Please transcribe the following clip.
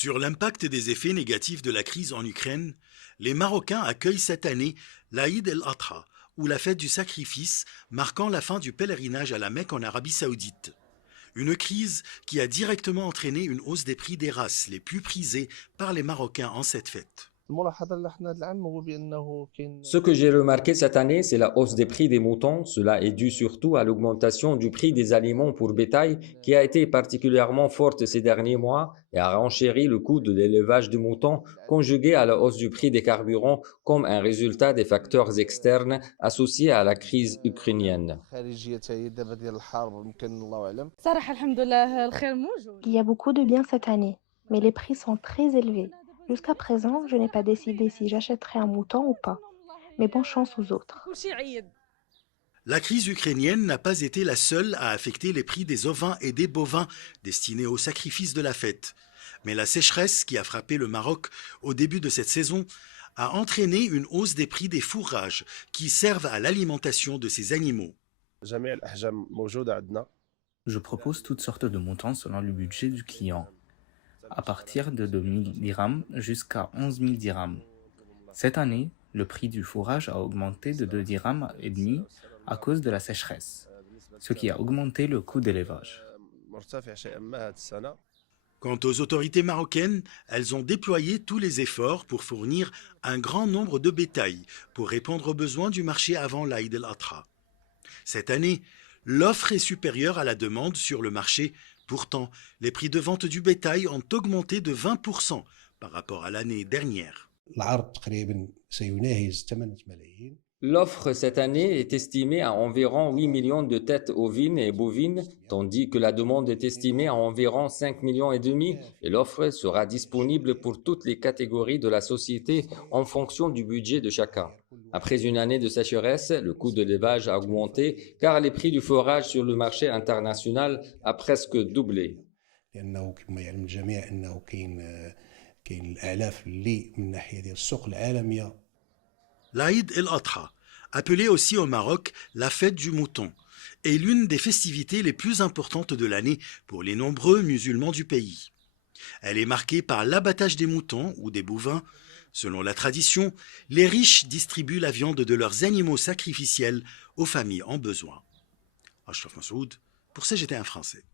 Sur l'impact des effets négatifs de la crise en Ukraine, les Marocains accueillent cette année l'Aïd el-Adha, ou la fête du sacrifice, marquant la fin du pèlerinage à la Mecque en Arabie Saoudite. Une crise qui a directement entraîné une hausse des prix des races les plus prisées par les Marocains en cette fête. Ce que j'ai remarqué cette année, c'est la hausse des prix des moutons. Cela est dû surtout à l'augmentation du prix des aliments pour bétail qui a été particulièrement forte ces derniers mois et a renchéri le coût de l'élevage de moutons, conjugué à la hausse du prix des carburants comme un résultat des facteurs externes associés à la crise ukrainienne. Il y a beaucoup de biens cette année, mais les prix sont très élevés. Jusqu'à présent, je n'ai pas décidé si j'achèterai un mouton ou pas. Mais bonne chance aux autres. La crise ukrainienne n'a pas été la seule à affecter les prix des ovins et des bovins destinés au sacrifice de la fête. Mais la sécheresse qui a frappé le Maroc au début de cette saison a entraîné une hausse des prix des fourrages qui servent à l'alimentation de ces animaux. Je propose toutes sortes de montants selon le budget du client, à partir de 2 000 dirhams jusqu'à 11 000 dirhams. Cette année, le prix du fourrage a augmenté de 2 dirhams et demi à cause de la sécheresse, ce qui a augmenté le coût d'élevage. Quant aux autorités marocaines, elles ont déployé tous les efforts pour fournir un grand nombre de bétail pour répondre aux besoins du marché avant l'Aïd el-Adha. Cette année, l'offre est supérieure à la demande sur le marché. Pourtant, les prix de vente du bétail ont augmenté de 20% par rapport à l'année dernière. L'offre cette année est estimée à environ 8 millions de têtes ovines et bovines, tandis que la demande est estimée à environ 5 millions et demi, et l'offre sera disponible pour toutes les catégories de la société en fonction du budget de chacun. Après une année de sécheresse, le coût de l'élevage a augmenté car les prix du forage sur le marché international a presque doublé. L'Aïd el-Adha, appelée aussi au Maroc la fête du mouton, est l'une des festivités les plus importantes de l'année pour les nombreux musulmans du pays. Elle est marquée par l'abattage des moutons ou des bovins. Selon la tradition, les riches distribuent la viande de leurs animaux sacrificiels aux familles en besoin. Ashraf Massoud pour CGT1 français.